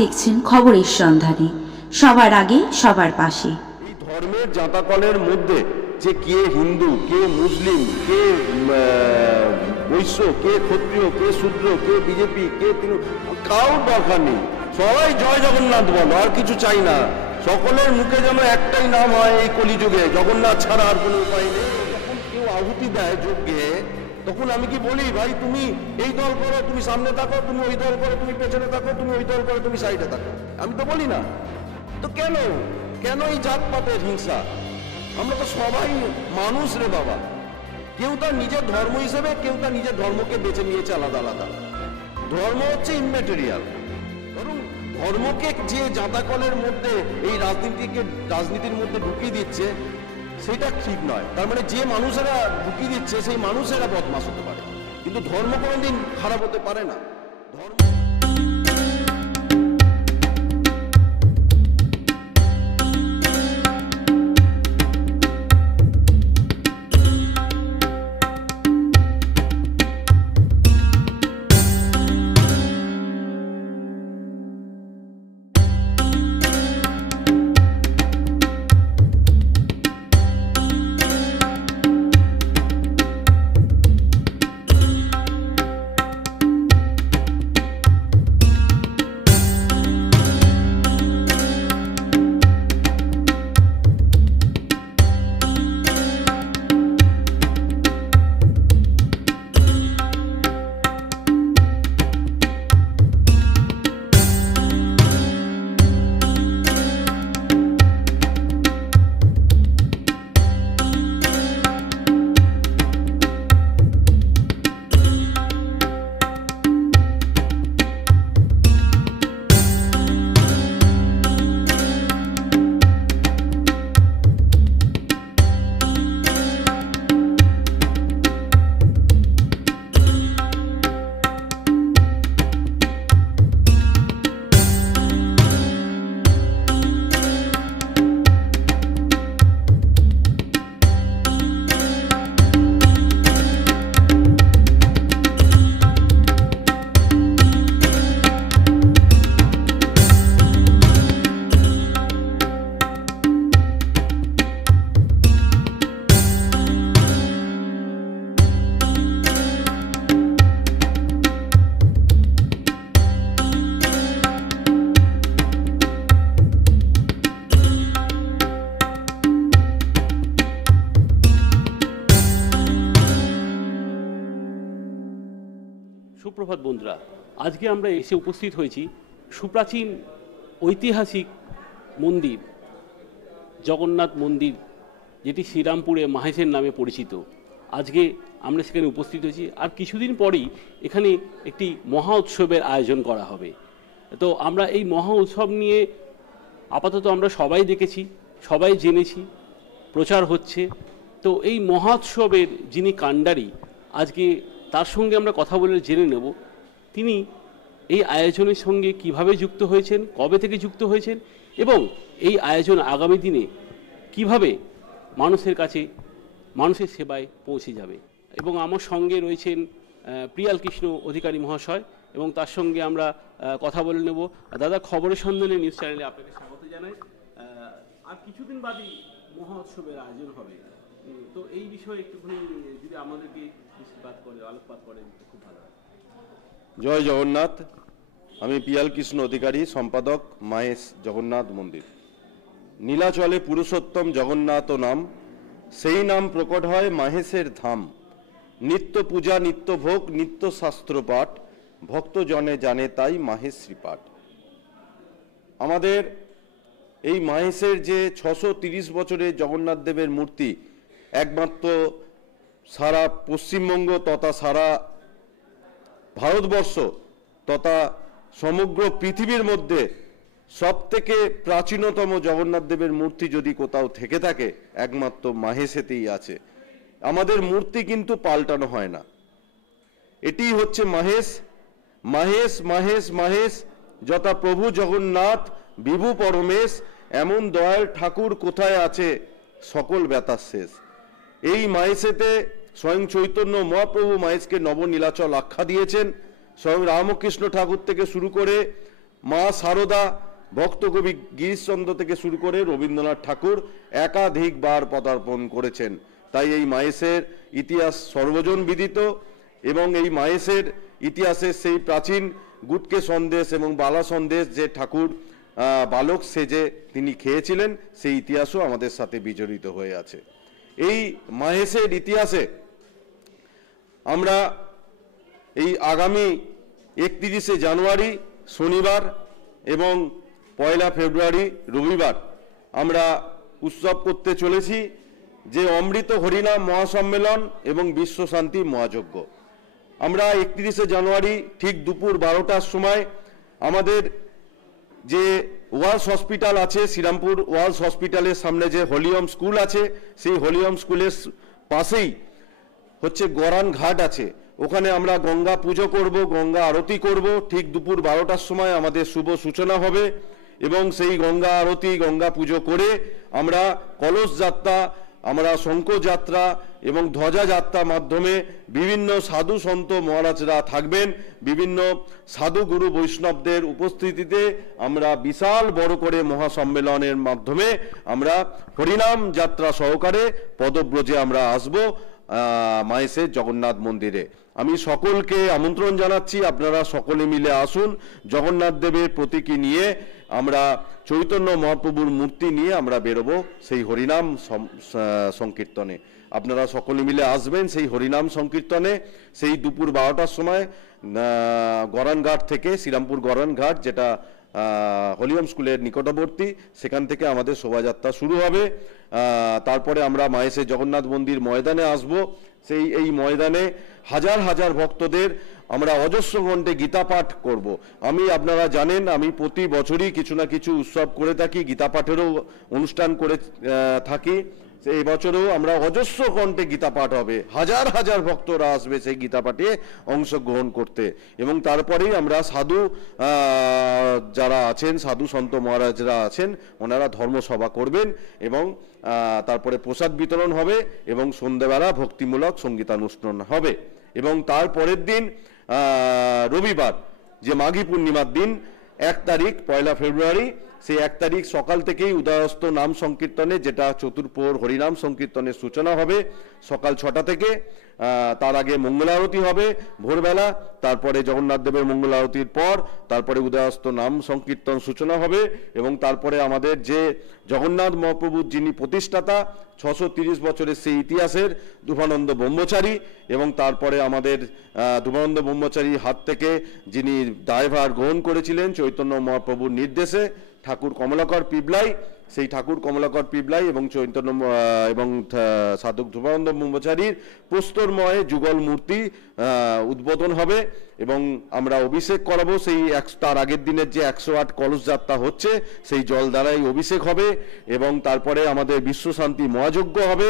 দেখছেন খবরের সন্ধানে। সবার আগে, সবার পাশে। ধর্মের জাতাকলের মধ্যে যে কে হিন্দু, কে মুসলিম, কে বৈশ্য, কে ক্ষত্রিয়, কে শূদ্র, কে বিজেপি, কে কারোর দরকার নেই। সবাই জয় জগন্নাথ বলো, আর কিছু চাই না। সকলের মুখে যেন একটাই নাম হয় এই কলিযুগে। জগন্নাথ ছাড়া আর কোনো উপায় নেই। যখন কেউ আহুতি দেয় যজ্ঞে তখন আমি কি বলি, ভাই, তুমি এই দল করো, তুমি সামনে থাকো, তুমি ওই দল করো, তুমি পেছনে থাকো, তুমি ওই দল করো, তুমি সাইডে থাকো। আমি তো বলি না। তো কেন? কেন এই জাতপাতের হিংসা? আমরা তো সবাই মানুষ রে বাবা। কেউ তার নিজের ধর্ম হিসেবে, কেউ তার নিজের ধর্মকে বেছে নিয়েছে আলাদা আলাদা। ধর্ম হচ্ছে ইম্যাটেরিয়াল কারণ ধর্মকে যে জাতাকলের মধ্যে, এই রাজনীতিকে, রাজনীতির মধ্যে ঢুকিয়ে দিচ্ছে সেটা ঠিক নয়। তার মানে যে মানুষেরা ঢুকিয়ে দিচ্ছে, সেই মানুষেরা বদমাস হতে পারে। কিন্তু ধর্ম কোনোদিন খারাপ হতে পারে না। ধর্ম সুপ্রভাত বন্ধুরা, আজকে আমরা এসে উপস্থিত হয়েছি সুপ্রাচীন ঐতিহাসিক মন্দির, জগন্নাথ মন্দির, যেটি শ্রীরামপুরে মাহেশের নামে পরিচিত। আজকে আমরা সেখানে উপস্থিত হয়েছি আর কিছুদিন পরেই এখানে একটি মহা উৎসবের আয়োজন করা হবে। তো আমরা এই মহা উৎসব নিয়ে আপাতত আমরা সবাই দেখেছি, সবাই জেনেছি, প্রচার হচ্ছে। তো এই মহোৎসবের যিনি কাণ্ডারি, আজকে তার সঙ্গে আমরা কথা বলে জেনে নেব। তিনি এই আয়োজনের সঙ্গে কীভাবে যুক্ত হয়েছেন, কবে থেকে যুক্ত হয়েছেন এবং এই আয়োজন আগামী দিনে কীভাবে মানুষের কাছে, মানুষের সেবায় পৌঁছে যাবে। এবং আমার সঙ্গে রয়েছেন প্রিয়াল কৃষ্ণ অধিকারী মহাশয় এবং তার সঙ্গে আমরা কথা বলে নেব। দাদা, খবরের সন্ধানে নিউজ চ্যানেলে আপনাকে স্বাগত জানাই। আর কিছুদিন বাদই মহোৎসবের আয়োজন হবে। তো এই বিষয়ে একটুখানি যদি আমাদেরকে জয় জগন্নাথ, আমি পিয়াল কৃষ্ণ অধিকারী, সম্পাদক মাহেশ জগন্নাথ মন্দির। নীলাচলে পুরুষোত্তম জগন্নাথ নাম, সেই নাম প্রকট হয় মাহেশের ধাম। নিত্য পূজা, নিত্য ভোগ, নিত্য শাস্ত্র পাঠ, ভক্তজনে জানে তাই মাহেশ শ্রীপাঠ। আমাদের এই মাহেশের যে ছশো বছরের জগন্নাথ দেবের মূর্তি, একমাত্র সারা পশ্চিমবঙ্গ তথা সারা ভারতবর্ষ তথা সমগ্র পৃথিবীর মধ্যে সব থেকে প্রাচীনতম জগন্নাথ দেবের মূর্তি যদি কোথাও থেকে থাকে, একমাত্র মাহেশেতেই আছে। আমাদের মূর্তি কিন্তু পাল্টানো হয় না। এটি হচ্ছে মাহেশ। মাহেশ মাহেশ মাহেশ, যথা প্রভু জগন্নাথ, বিভু পরমেশ, এমন দয়াল ঠাকুর কোথায় আছে? সকল ব্যথার শেষ। এই মাহেশেতে স্বয়ং চৈতন্য মহাপ্রভু মাহেশকে নবনীলাচল আখ্যা দিয়েছেন। স্বয়ং রামকৃষ্ণ ঠাকুর থেকে শুরু করে মা সারদা ভক্তকবি গিরিশচন্দ্র থেকে শুরু করে রবীন্দ্রনাথ ঠাকুর একাধিকবার পদার্পণ করেছেন। তাই এই মায়েসের ইতিহাস সর্বজন বিদিত এবং এই মায়েসের ইতিহাসের সেই প্রাচীন গুটকে সন্দেশ এবং বালা সন্দেশ যে ঠাকুর বালক সেজে তিনি খেয়েছিলেন, সেই ইতিহাসও আমাদের সাথে বিজড়িত হয়ে আছে। এই মাহেশের ইতিহাসে আমরা এই আগামী একত্রিশে জানুয়ারি, শনিবার এবং পয়লা ফেব্রুয়ারি, রবিবার আমরা উৎসব করতে চলেছি, যে অমৃত হরিনাম মহাসম্মেলন এবং বিশ্ব শান্তি মহাযজ্ঞ। আমরা একত্রিশে জানুয়ারি ঠিক দুপুর বারোটার সময় আমাদের যে ওয়ালস হসপিটাল আছে, শ্রীরামপুর ওয়ালস হসপিটালের সামনে যে হলিয়ম স্কুল আছে, সেই হলিয়ম স্কুলের পাশেই হচ্ছে গরান ঘাট আছে। ওখানে আমরা গঙ্গা পুজো করব, গঙ্গা আরতি করব। ঠিক দুপুর বারোটার সময় আমাদের শুভ সূচনা হবে এবং সেই গঙ্গা আরতি, গঙ্গা পুজো করে আমরা কলস যাত্রা আমরা শঙ্কযাত্রা এবং ধ্বজা যাত্রা মাধ্যমে বিভিন্ন সাধু সন্ত মহারাজরা থাকবেন, বিভিন্ন সাধু গুরু বৈষ্ণবদের উপস্থিতিতে আমরা বিশাল বড় করে মহাসম্মেলনের মাধ্যমে আমরা হরিনাম যাত্রা সহকারে পদব্রজে আমরা আসব। মায়েসের জগন্নাথ মন্দিরে। আমি সকলকে আমন্ত্রণ জানাচ্ছি, আপনারা সকলে মিলে আসুন। জগন্নাথ দেবের প্রতীকী নিয়ে আমরা চৈতন্য মহাপ্রভুর মূর্তি নিয়ে আমরা বেরোবো সেই হরিনাম সংকীর্তনে। আপনারা সকলে মিলে আসবেন সেই হরিনাম সংকীর্তনে। সেই দুপুর বারোটার সময় গরানঘাট থেকে শ্রীরামপুর গরানঘাট, যেটা আহ, হলিয়ম স্কুলের নিকটবর্তী সেখান থেকে আমাদের শোভাযাত্রা শুরু হবে। তারপরে আমরা মায়েসে জগন্নাথ মন্দির ময়দানে আসব। সেই এই ময়দানে হাজার হাজার ভক্তদের আমরা অজস্র ঘন্টে গীতা পাঠ করব। আমি আপনারা জানেন আমি প্রতি বছরই কিছু না কিছু উৎসব করে থাকি গীতা পাঠেরও অনুষ্ঠান করে থাকি। এই বছরেও আমরা অজস্র কণ্ঠে গীতা পাঠ হবে। হাজার হাজার ভক্তরা আসবে সেই গীতা পাঠে অংশগ্রহণ করতে। এবং তারপরেই আমরা সাধু যারা আছেন, সাধু সন্ত মহারাজরা আছেন, ওনারা ধর্মসভা করবেন এবং তারপরে প্রসাদ বিতরণ হবে এবং সন্ধ্যেবেলা ভক্তিমূলক সঙ্গীতানুষ্ঠান হবে। এবং তারপরের দিন রবিবার, যে মাঘী পূর্ণিমার দিন, এক তারিখ, পয়লা ফেব্রুয়ারি সেই এক তারিখ সকাল থেকেই উদয়স্ত নাম সংকীর্তনে, যেটা চতুর্পোর হরিনাম সংকীর্তনের সূচনা হবে সকাল ছটা থেকে তার আগে মঙ্গলারতি হবে ভোরবেলা, তারপরে জগন্নাথ দেবের মঙ্গলারতির পর, তারপরে উদয়স্ত নাম সংকীর্তন সূচনা হবে, এবং তারপরে আমাদের যে জগন্নাথ মহাপ্রভুর যিনি প্রতিষ্ঠাতা, ছশো তিরিশ বছরের সেই ইতিহাসের দুভানন্দ ব্রহ্মচারী, এবং তারপরে আমাদের ধুমানন্দ ব্রহ্মচারীর হাত থেকে যিনি দায়ভার গ্রহণ করেছিলেন চৈতন্য মহাপ্রভুর নির্দেশে ঠাকুর কমলাকর পিবলাই সেই ঠাকুর কমলাকর পিবলাই এবং চৈতন্য এবং সাধক ধুমানন্দ ব্রহ্মচারীর প্রস্তরময় যুগল মূর্তি উদ্বোধন হবে এবং আমরা অভিষেক করাবো। সেই তার আগের দিনের যে একশো আট কলস যাত্রা হচ্ছে, সেই জল দ্বারাই অভিষেক হবে এবং তারপরে আমাদের বিশ্বশান্তি মহাযজ্ঞ হবে।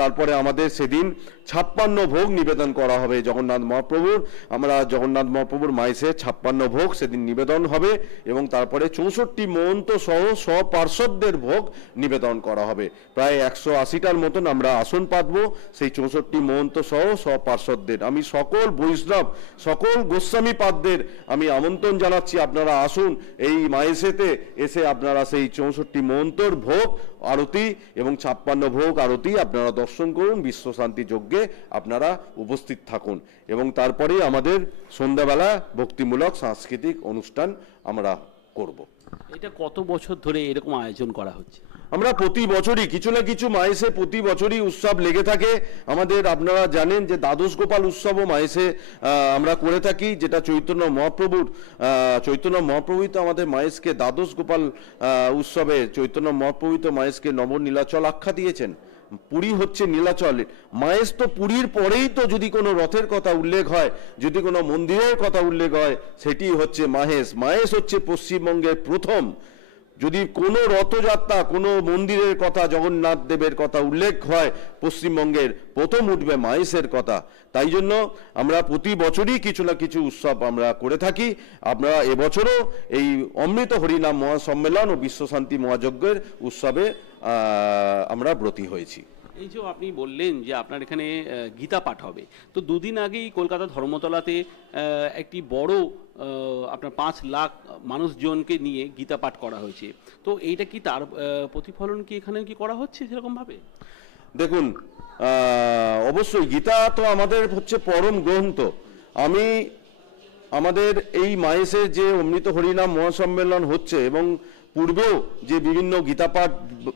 তারপরে আমাদের সেদিন ছাপ্পান্ন ভোগ নিবেদন করা হবে জগন্নাথ মহাপ্রভুর। আমরা জগন্নাথ মহাপ্রভুর মাইসে ছাপ্পান্ন ভোগ সেদিন নিবেদন হবে এবং তারপরে চৌষট্টি মহন্ত সহ সপার্শ্বদের ভোগ নিবেদন করা হবে। প্রায় একশো আশিটার মতন আমরা আসন পাতবো, সেই চৌষট্টি মহন্ত সহ সপার্শ্বদের। আমি সকল বৈষ্ণব, সকল গোস্বামী পাদদের আমি আমন্ত্রণ জানাচ্ছি, আপনারা আসুন এই মায়েসেতে এসে আপনারা সেই চৌষট্টি মহন্তর ভোগ, আরতি এবং ছাপ্পান্ন ভোগ আরতি আপনারা দর্শন করুন বিশ্ব শান্তি যজ্ঞে আপনারা উপস্থিত থাকুন। এবং তারপরেই আমাদের সন্ধ্যাবেলা ভক্তিমূলক সাংস্কৃতিক অনুষ্ঠান আমরা করব। এটা কত বছর ধরে এরকম আয়োজন করা হচ্ছে? আমরা প্রতি বছরই কিছু না কিছু মায়েসে প্রতি বছরই উৎসব লেগে থাকে। আমাদের আপনারা জানেন যে দ্বাদশ গোপাল উৎসবও মায়েসে আমরা করে থাকি যেটা চৈতন্য মহাপ্রভুর চৈতন্য মহাপ্রভুই তো আমাদের মায়েসকে দ্বাদশ গোপাল উৎসবে চৈতন্য মহাপ্রভুই তো মায়েসকে নবনীলাচল আখ্যা দিয়েছেন। পুরী হচ্ছে নীলাচলের মায়েস তো পুরীর পরেই তো যদি কোনো রথের কথা উল্লেখ হয়, যদি কোনো মন্দিরের কথা উল্লেখ হয়, সেটি হচ্ছে মাহেশ। মাহেশ হচ্ছে পশ্চিমবঙ্গের প্রথম যদি কোনো রথযাত্রা, কোনো মন্দিরের কথা, জগন্নাথ দেবের কথা উল্লেখ হয়, পশ্চিমবঙ্গের প্রথম উঠবে মাইসের কথা, তাই জন্য আমরা প্রতি বছরই কিছু না কিছু উৎসব আমরা করে থাকি। আমরা এবছরও এই অমৃত হরিনাম মহাসম্মেলন ও বিশ্বশান্তি মহাযজ্ঞের উৎসবে আমরা ব্রতী হয়েছি। এই যে আপনি বললেন যে আপনার এখানে গীতা পাঠ হবে, তো দুদিন আগেই কলকাতা ধর্মতলাতে একটি বড় আপনার পাঁচ লাখ মানুষজনকে নিয়ে গীতা পাঠ করা হয়েছে। তো এইটা কি তার প্রতিফলন কি এখানে কি করা হচ্ছে সেরকমভাবে? দেখুন অবশ্যই গীতা তো আমাদের হচ্ছে পরম গ্রন্থ। আমি আমাদের এই মায়েসের যে অমৃত হরিনাম মহাসম্মেলন হচ্ছে এবং পূর্বেও যে বিভিন্ন গীতাপাঠ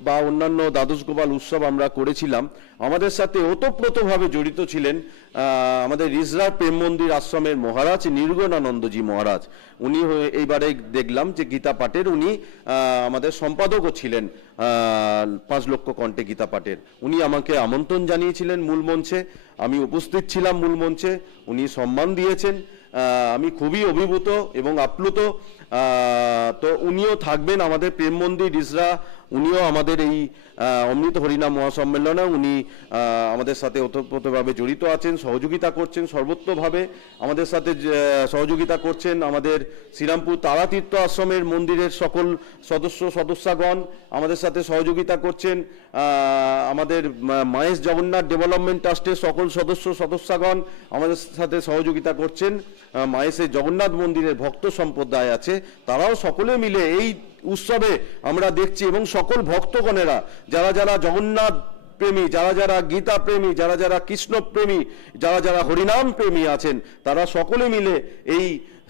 বা অন্যান্য দ্বাদশ গোপাল উৎসব আমরা করেছিলাম, আমাদের সাথে ওতপ্রোতভাবে জড়িত ছিলেন আমাদের রিজরা প্রেম মন্দির আশ্রমের মহারাজ নির্গণানন্দজি মহারাজ। উনি এইবারে দেখলাম যে গীতা পাঠের উনি আমাদের সম্পাদকও ছিলেন পাঁচ লক্ষ কণ্ঠে গীতা পাঠের উনি আমাকে আমন্ত্রণ জানিয়েছিলেন মূল মঞ্চে, আমি উপস্থিত ছিলাম মূল মঞ্চে, উনি সম্মান দিয়েছেন আমি খুবই অভিভূত এবং আপ্লুত। তো উনিও থাকবেন আমাদের প্রেম মন্দির ইসরা উনিও আমাদের এই অমৃত হরিনাম মহাসম্মেলনে উনি আমাদের সাথে ওতপ্রোতভাবে জড়িত আছেন, সহযোগিতা করছেন সর্বত্রভাবে আমাদের সাথে সহযোগিতা করছেন আমাদের শ্রীরামপুর তারাতীর্থ আশ্রমের মন্দিরের সকল সদস্য, সদস্যাগণ। আমাদের সাথে সহযোগিতা করছেন আমাদের মা- মাহেশ জগন্নাথ ডেভেলপমেন্ট ট্রাস্টের সকল সদস্য, সদস্যাগণ আমাদের সাথে সহযোগিতা করছেন। মাহেশের জগন্নাথ মন্দিরের ভক্ত সম্প্রদায় আছে। তারাও সকলে মিলে এই উৎসবে আমরা দেখছি এবং সকল ভক্তগণেরা, যারা যারা জগন্নাথ প্রেমী, যারা যারা গীতা প্রেমী, যারা যারা কৃষ্ণ প্রেমী, যারা যারা হরিনাম প্রেমী আছেন, তারা সকলে মিলে এই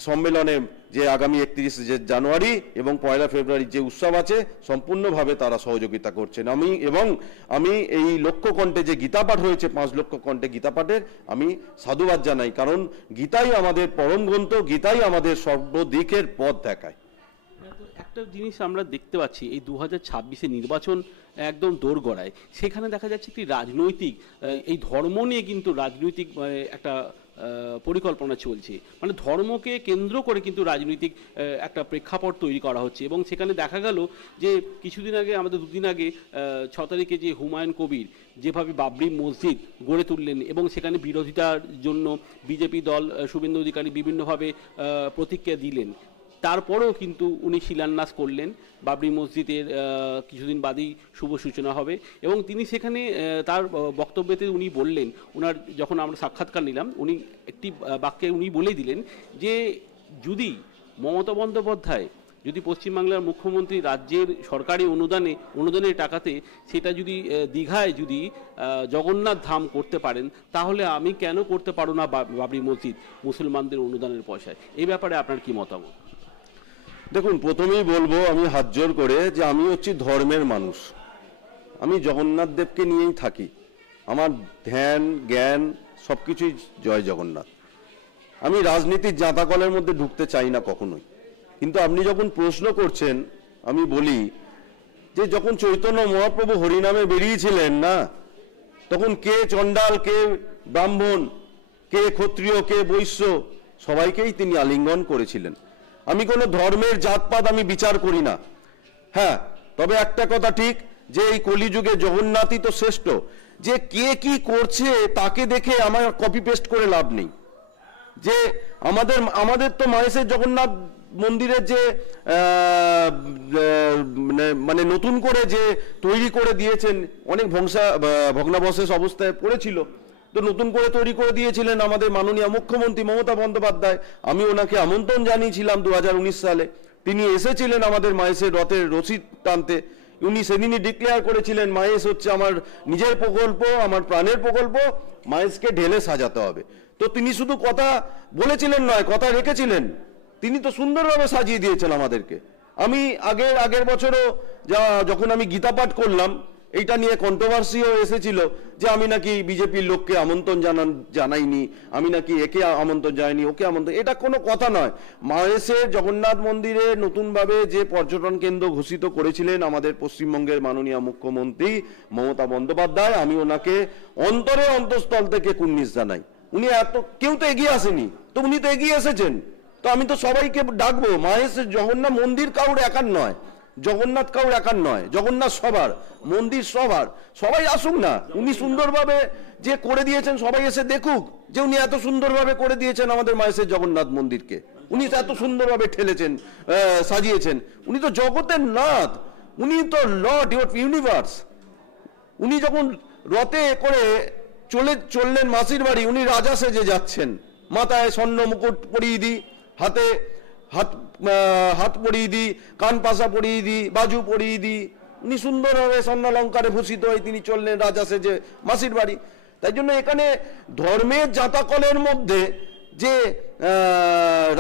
সম্মেলনে যে আগামী একত্রিশে জানুয়ারি এবং পয়লা ফেব্রুয়ারি যে উৎসব আছে সম্পূর্ণভাবে তারা সহযোগিতা করছেন। আমি এবং আমি এই লক্ষ কণ্ঠে যে গীতা পাঠ হয়েছে পাঁচ লক্ষ কণ্ঠে গীতা পাঠের আমি সাধুবাদ জানাই। কারণ গীতাই আমাদের পরম গ্রন্থ গীতাই আমাদের সর্বদিকের পথ দেখায়। একটা জিনিস আমরা দেখতে পাচ্ছি এই দু হাজার নির্বাচন একদম দোরগড়ায় সেখানে দেখা যাচ্ছে একটি রাজনৈতিক এই ধর্ম নিয়ে কিন্তু রাজনৈতিক একটা আহ, পরিকল্পনা চলছে। মানে ধর্মকে কেন্দ্র করে কিন্তু রাজনৈতিক একটা প্রেক্ষাপট তৈরি করা হচ্ছে এবং সেখানে দেখা গেল যে কিছুদিন আগে, আমাদের দুদিন আগে ছ তারিখে যে হুমায়ুন কবির যেভাবে বাবরি মসজিদ গড়ে তুললেন এবং সেখানে বিরোধিতার জন্য বিজেপি দল শুভেন্দু অধিকারী বিভিন্নভাবে প্রতিক্রিয়া দিলেন। তারপরেও কিন্তু উনি শিলান্যাস করলেন। বাবরি মসজিদের কিছুদিন বাদেই শুভ সূচনা হবে। এবং তিনি সেখানে তার বক্তব্যতে উনি বললেন ওনার যখন আমরা সাক্ষাৎকার নিলাম, উনি একটি বাক্যে উনি বলেই দিলেন যে, যদি মমতা বন্দ্যোপাধ্যায়, যদি পশ্চিমবাংলার মুখ্যমন্ত্রী রাজ্যের সরকারি অনুদানে, অনুদানের টাকাতে সেটা যদি দীঘায় যদি জগন্নাথ ধাম করতে পারেন, তাহলে আমি কেন করতে পারো না বাবরি মসজিদ মুসলমানদের অনুদানের পয়সায়? এই ব্যাপারে আপনার কি মতামত? দেখুন, প্রথমেই বলব আমি হাত জোর করে যে আমি হচ্ছি ধর্মের মানুষ। আমি জগন্নাথ দেবকে নিয়েই থাকি। আমার ধ্যান, জ্ঞান সব কিছুই জয় জগন্নাথ। আমি রাজনীতির জাঁতাকলের মধ্যে ঢুকতে চাই না কখনোই। কিন্তু আপনি যখন প্রশ্ন করছেন, আমি বলি যে যখন চৈতন্য মহাপ্রভু হরিনামে বেরিয়েছিলেন না, তখন কে চণ্ডাল, কে ব্রাহ্মণ, কে ক্ষত্রিয়, কে বৈশ্য, সবাইকেই তিনি আলিঙ্গন করেছিলেন। আমি কোনো ধর্মের জাতপাত আমি বিচার করি না। হ্যাঁ তবে একটা কথা ঠিক, যে এই কলিযুগে জগন্নাথই তো শ্রেষ্ঠ। যে কে কি করছে তাকে দেখে আমার কপি পেস্ট করে লাভ নেই। যে আমাদের আমাদের তো মাহেশের জগন্নাথ মন্দিরের যে মানে- মানে নতুন করে যে তৈরি করে দিয়েছেন, অনেক ভংসা ভগ্নাবশেষ অবস্থায় পড়েছিল। তো নতুন করে তৈরি করে দিয়েছিলেন আমাদের মাননীয় মুখ্যমন্ত্রী মমতা বন্দ্যোপাধ্যায়। আমি ওনাকে আমন্ত্রণ জানিয়েছিলাম দু হাজার উনিশ সালে। তিনি এসেছিলেন আমাদের মাহেশের রথের রসিদ টানতে। উনি সেদিনই ডিক্লেয়ার করেছিলেন মাহেশ হচ্ছে আমার নিজের প্রকল্প, আমার প্রাণের প্রকল্প মাহেশকে ঢেলে সাজাতে হবে। তো তিনি শুধু কথা বলেছিলেন নয়, কথা রেখেছিলেন। তিনি তো সুন্দরভাবে সাজিয়ে দিয়েছেন আমাদেরকে। আমি আগের আগের বছরও যা, যখন আমি গীতা পাঠ করলাম এইটা নিয়ে কন্ট্রোভার্সিও এসেছিল যে আমি নাকি বিজেপির লোককে আমন্ত্রণ জানান, জানাইনি, আমি নাকি একে আমন্ত্রণ জানাইনি, ওকে আমন্ত্রণ, এটা কোনো কথা নয়। মাহেশের জগন্নাথ মন্দিরে নতুনভাবে যে পর্যটন কেন্দ্র ঘোষিত করেছিলেন আমাদের পশ্চিমবঙ্গের মাননীয় মুখ্যমন্ত্রী মমতা বন্দ্যোপাধ্যায়, আমি ওনাকে অন্তরে অন্তঃস্থল থেকে কুর্নিশ জানাই। উনি এত, কেউ তো এগিয়ে আসেনি, তো উনি তো এগিয়ে এসেছেন। তো আমি তো সবাইকে ডাকবো মাহেশের জগন্নাথ মন্দির কাউর একার নয়। জগন্নাথ কাউর একার নয়, জগন্নাথ সবার, মন্দির সবার, সবাই আসুক না। উনি সুন্দরভাবে যে করে দিয়েছেন, সবাই এসে দেখুক যে উনি এত সুন্দরভাবে করে দিয়েছেন আমাদের মায়ের জগন্নাথ মন্দিরকে। উনি এত সুন্দরভাবে ঠেলেছেন সাজিয়েছেন। উনি তো জগতের নাথ, উনি তো লর্ড, ইউর ইউনিভার্স। উনি যখন রথে করে চলে, চললেন মাসির বাড়ি, উনি রাজা সেজে যাচ্ছেন। মাথায় স্বর্ণ মুকুট পরিয়ে দিই, হাতে হাত হাত পরিয়ে দিই, কান পাশা পরিয়ে দিই, বাজু পরিয়ে দিই। উনি সুন্দরভাবে স্বর্ণালঙ্কারে ভূষিত হয়ে তিনি চললেন রাজা সেজে মাসির বাড়ি। তাই জন্য এখানে ধর্মের জাতাকলের মধ্যে যে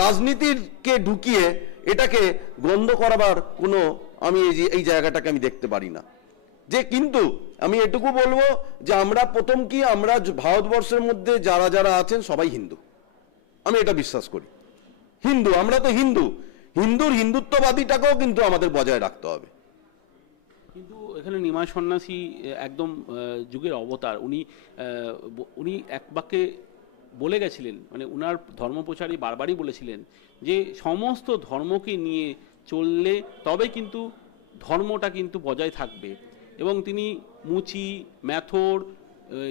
রাজনীতিরকে ঢুকিয়ে এটাকে গন্ধ করাবার কোনো আমি এই জায়গাটাকে আমি দেখতে পারি না। যে কিন্তু আমি এটুকু বলব যে আমরা প্রথম কি, আমরা ভারতবর্ষের মধ্যে যারা যারা আছেন সবাই হিন্দু। আমি এটা বিশ্বাস করি। হিন্দু, আমরা তো হিন্দু। হিন্দুর হিন্দুত্ববাদীটাকেও কিন্তু আমাদের বজায় রাখতে হবে। কিন্তু এখানে নিমাই সন্ন্যাসী একদম যুগের অবতার। উনি উনি এক বাক্যে বলে গেছিলেন মানে উনার ধর্মপ্রচারী বারবারই বলেছিলেন যে, সমস্ত ধর্মকে নিয়ে চললে তবে কিন্তু ধর্মটা কিন্তু বজায় থাকবে। এবং তিনি মুচি, ম্যাথর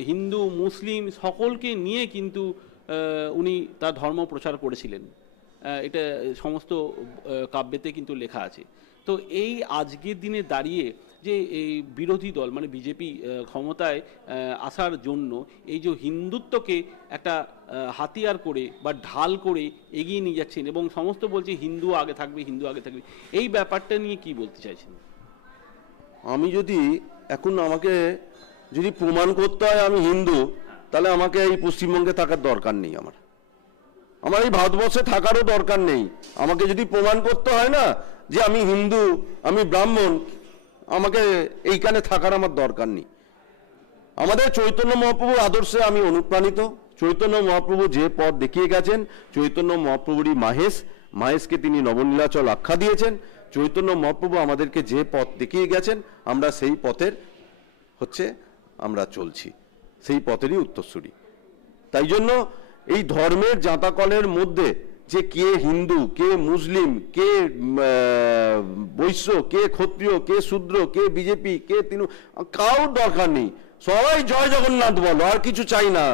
হিন্দু, মুসলিম সকলকে নিয়ে কিন্তু উনি তার ধর্ম প্রচার করেছিলেন। এটা সমস্ত কাব্যেতে কিন্তু লেখা আছে। তো এই আজকের দিনে দাঁড়িয়ে যে এই বিরোধী দল মানে বিজেপি ক্ষমতায় আসার জন্য এই যে হিন্দুত্বকে একটা হাতিয়ার করে বা ঢাল করে এগিয়ে নিয়ে যাচ্ছেন এবং সমস্ত বলছে হিন্দু আগে থাকবে, হিন্দু আগে থাকবে, এই ব্যাপারটা নিয়ে কি বলতে চাইছেন? আমি যদি এখন আমাকে যদি প্রমাণ করতে হয় আমি হিন্দু, তাহলে আমাকে এই পশ্চিমবঙ্গে থাকার দরকার নেই আমার। আমার এই ভারতবর্ষে থাকারও দরকার নেই। আমাকে যদি প্রমাণ করতে হয় না যে আমি হিন্দু, আমি ব্রাহ্মণ, আমাকে এইখানে থাকার আমার দরকার নেই। আমাদের চৈতন্য মহাপ্রভুর আদর্শে আমি অনুপ্রাণিত। চৈতন্য মহাপ্রভু যে পথ দেখিয়ে গেছেন, চৈতন্য মহাপ্রভুরই মাহেশ। মাহেশকে তিনি নবনীলাচল আখ্যা দিয়েছেন। চৈতন্য মহাপ্রভু আমাদেরকে যে পথ দেখিয়ে গেছেন, আমরা সেই পথের হচ্ছে আমরা চলছি। সেই পথেরই উত্তরসূরি। তাই জন্য এই ধর্মের জাঁতাকলের মধ্যে যে কে হিন্দু, কে মুসলিম, কে বৈশ্য, কে ক্ষত্রিয়, কে শূদ্র, কে বিজেপি, কে তৃণ কারোর দরকার নেই। সবাই জয় জগন্নাথ বলো, আর কিছু চাই না।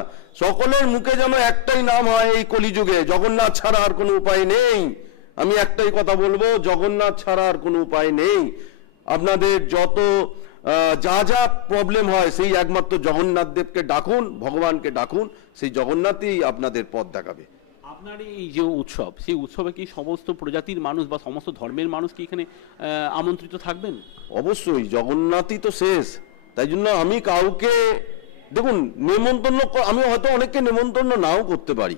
সকলের মুখে যেন একটাই নাম হয় এই কলিযুগে, জগন্নাথ ছাড়া আর কোনো উপায় নেই। আমি একটাই কথা বলব, জগন্নাথ ছাড়া আর কোনো উপায় নেই। আপনাদের যত যা যা প্রবলেম হয় সেই একমাত্র জগন্নাথ দেবকে ডাকুন ভগবানকে ডাকুন সেই জগন্নাথই আপনাদের পথ দেখাবে। আপনার এই যে উৎসব সেই উৎসবে কি সমস্ত প্রজাতির মানুষ বা সমস্ত ধর্মের মানুষ কি এখানে আমন্ত্রিত থাকবেন? অবশ্যই জগন্নাথই তো শেষ। তাই জন্য আমি কাউকে দেখুন নেমন্তন্ন আমি হয়তো অনেককে নেমন্তন্ন নাও করতে পারি।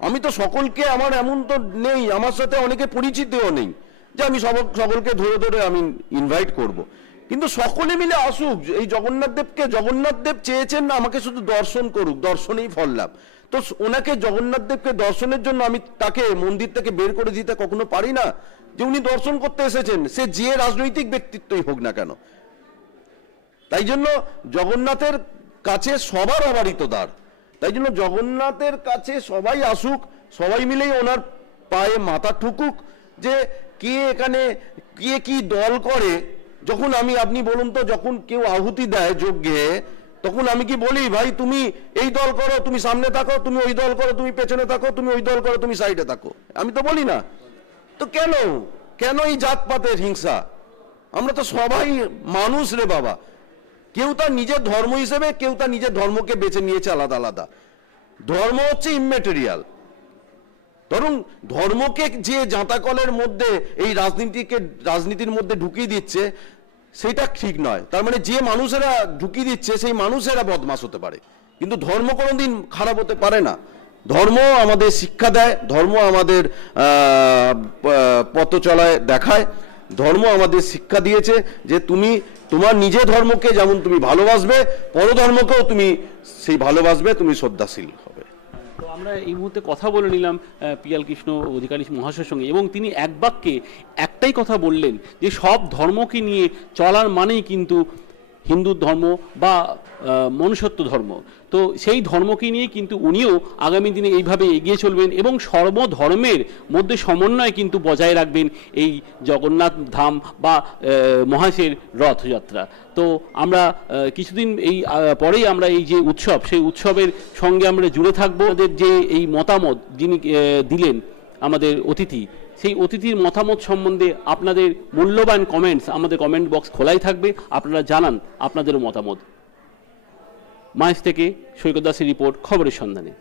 আমি তো সকলকে আমার এমন তো নেই আমার সাথে অনেকে পরিচিতও নেই যে আমি সকলকে ধরে ধরে আমি ইনভাইট করব। কিন্তু সকলে মিলে আসুক এই জগন্নাথ দেবকে জগন্নাথ দেব চেয়েছেন আমাকে শুধু দর্শন করুক, দর্শনেই ফল লাভ। তো ওনাকে জগন্নাথ দেবকে দর্শনের জন্য আমি তাকে মন্দির থেকে বের করে দিতে কখনো পারি না, যে উনি দর্শন করতে এসেছেন। সে যে রাজনৈতিক ব্যক্তিত্বই হোক না কেন। তাই জন্য জগন্নাথের কাছে সবার অবারিত দ্বার। তাই জন্য জগন্নাথের কাছে সবাই আসুক, সবাই মিলেই ওনার পায়ে মাথা ঠুকুক যে কে এখানে, কে কি দল করে যখন আমি, আপনি বলুন তো, যখন কেউ আহুতি দেয় যজ্ঞে, তখন আমি কি বলি, ভাই, তুমি এই দল করো, তুমি সামনে থাকো, তুমি ওই দল করো, তুমি পেছনে থাকো, তুমি ওই দল করো, তুমি সাইডে থাকো আমি তো বলি না। তো কেন? কেন এই জাতপাতের হিংসা? আমরা তো সবাই মানুষ রে বাবা। কেউ তার নিজের ধর্ম হিসেবে, কেউ তার নিজের ধর্মকে বেছে নিয়েছে আলাদা আলাদা। ধর্ম হচ্ছে ইমমেটেরিয়াল ধরুন, ধর্মকে যে জাঁতাকলের মধ্যে, এই রাজনীতিকে, রাজনীতির মধ্যে ঢুকিয়ে দিচ্ছে, সেটা ঠিক নয়। তার মানে যে মানুষেরা ঢুকিয়ে দিচ্ছে, সেই মানুষেরা বদমাস হতে পারে। কিন্তু ধর্ম কোনোদিন খারাপ হতে পারে না। ধর্ম আমাদের শিক্ষা দেয়, ধর্ম আমাদের পথ চলায় দেখায়, ধর্ম আমাদের শিক্ষা দিয়েছে যে তুমি, তোমার নিজের ধর্মকে যেমন তুমি ভালোবাসবে, পরধর্মকেও তুমি সেই ভালোবাসবে, তুমি শ্রদ্ধাশীল আমরা এই মুহূর্তে কথা বলে নিলাম পিয়াল কৃষ্ণ অধিকারী মহাশয়ের সঙ্গে। এবং তিনি এক বাক্যে একটাই কথা বললেন যে, সব ধর্মকে নিয়ে চলার মানেই কিন্তু হিন্দু ধর্ম বা মনুষ্যত্ব ধর্ম। তো সেই ধর্মকে নিয়ে কিন্তু উনিও আগামী দিনে এইভাবে এগিয়ে চলবেন এবং সর্বধর্মের মধ্যে সমন্বয় কিন্তু বজায় রাখবেন এই জগন্নাথ ধাম বা মহাশের রথযাত্রা। তো আমরা কিছুদিন এই পরেই আমরা এই যে উৎসব, সেই উৎসবের সঙ্গে আমরা জুড়ে থাকব। আমাদের যে এই মতামত যিনি দিলেন আমাদের অতিথি, সেই অতিথির মতামত সম্বন্ধে আপনাদের মূল্যবান কমেন্টস আমাদের কমেন্ট বক্স খোলাই থাকবে। আপনারা জানান আপনাদের মতামত। মাহেশ থেকে সৈকত দাসের রিপোর্ট খবরের সন্ধানে।